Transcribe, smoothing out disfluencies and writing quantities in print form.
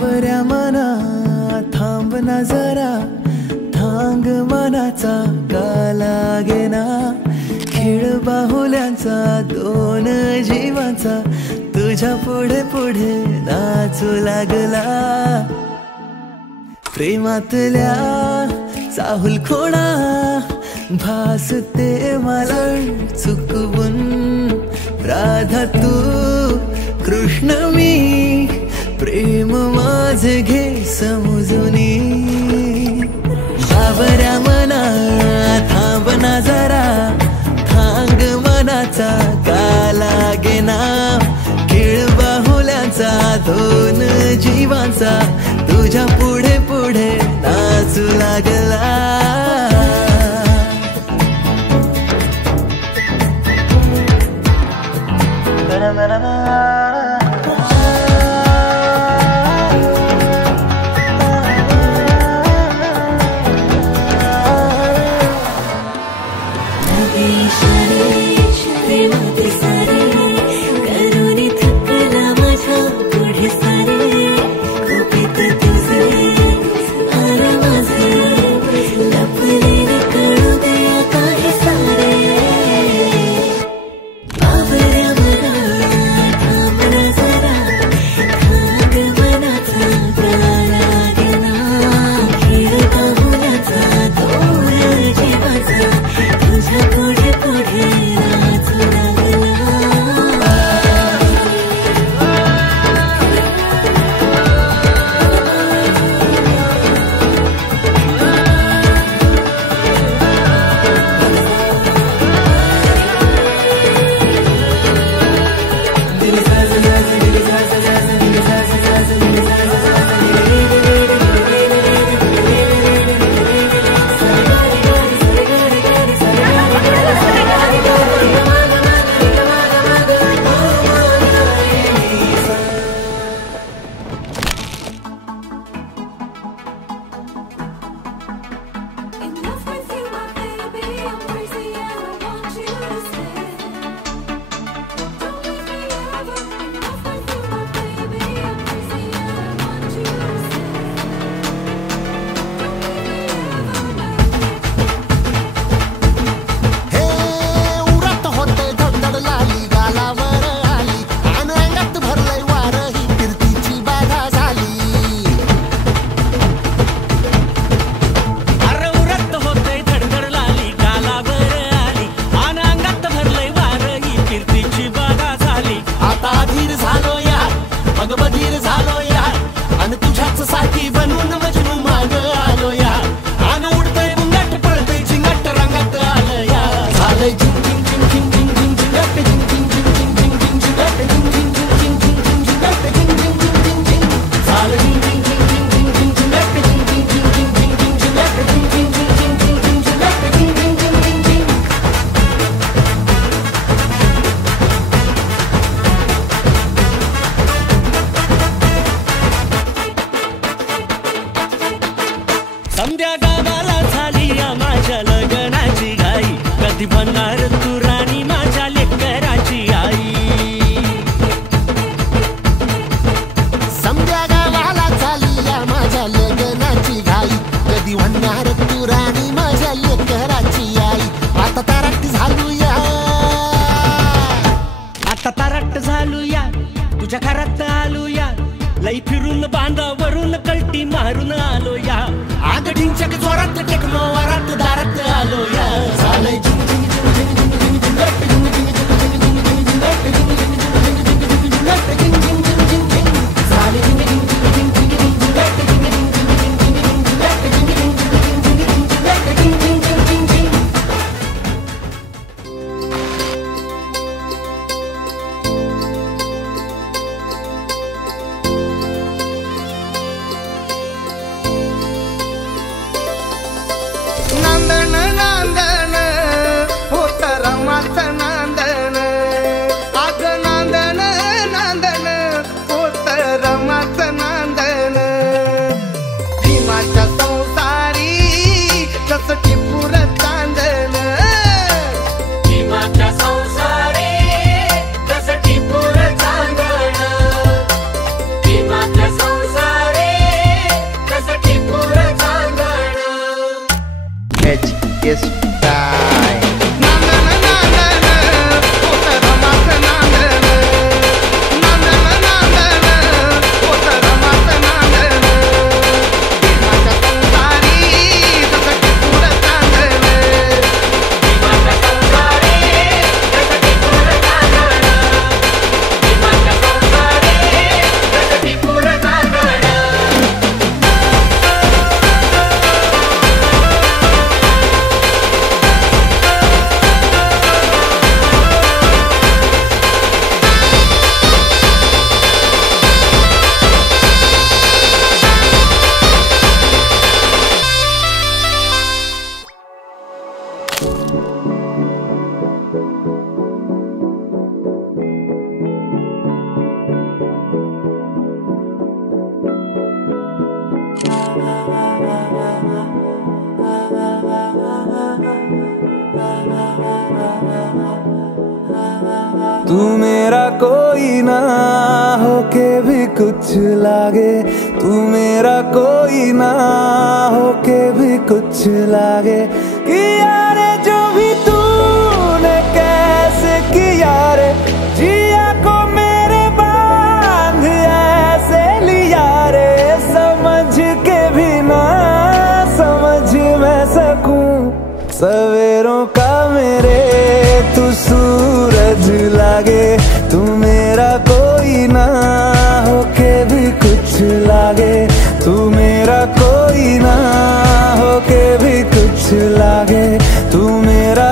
बावऱ्या मना थांब ना जरा, थांग मनाचा का लागेना, खेळ बाहुल्यांचा दोन जीवांचा तुझ्या पुढे पुढे नाचू लागला. प्रेमातल्या चाहुल खोडा भासते मला चुकवून, राधा तू कृष्ण मी, प्रेम माझे घे समजुनी. बावऱ्या मना थांब ना जरा, थांग मनाचा का लागेना, खेळ बाहुल्यांचा दोन जीवांचा तुझ्या पुढे पुढे नाचू लागला. समद्या गावाला झाली माझ्या लग्नाची घाई, कधी बनणार तू राणी माझ्या लेकराची आई. समद्या गावाला झाली माझ्या लग्नाची घाई, कधी बनणार तू राणी माझ्या लेकराची आई. आता तारट झालूया, आता तारट झालूया, तुझ्या घरात आलूया, लई फिरून बांधावरून कल्टी मारून आलो या. आग ढिंचक जोरात टेकलो वरात दारात आलो या. झालंय झिंग झिंग झिंग झिंग झिंग झिंग झिंग झिंग झिंग झिंग तू मेरा कोई ना होके भी कुछ लागे, तू मेरा कोई ना होके भी कुछ लागे। किया रे जो भी तूने कैसे किया रे, जिया को मेरे बांध ऐसे लिया रे। समझ के भी ना समझ मैं सकूं, सवेरों का मेरे तू सूरज लागे। तू मेरा कोई ना होके भी कुछ लागे, तू मेरा कोई ना होके भी कुछ लागे, तू मेरा